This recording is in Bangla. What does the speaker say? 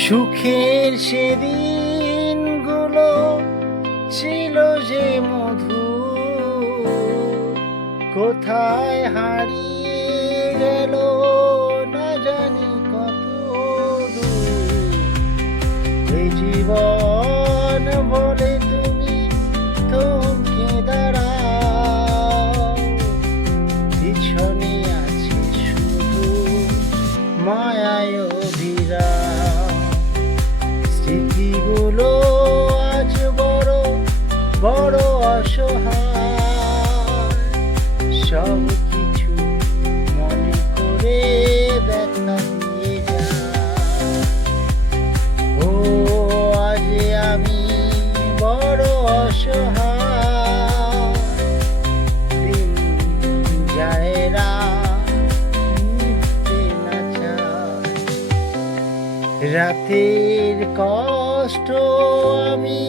সুখের সেদিনগুলো ছিল যে মধু, কোথায় হারিয়ে গেল না জানি কত দূর। এই জীবন বলে তুমি থমকে দাঁড়াও, পিছনে আছে শুধু মায়ায় অভিরাম। স্মৃতিগুলো আজ বড় বড় অসহায়, সব কিছু মনে করে দেখা দিয়ে যায়। ও আজ আমি বড় অসহায়, দিন যায় রাত মিটতে না চায়। রাতের কষ্ট আমি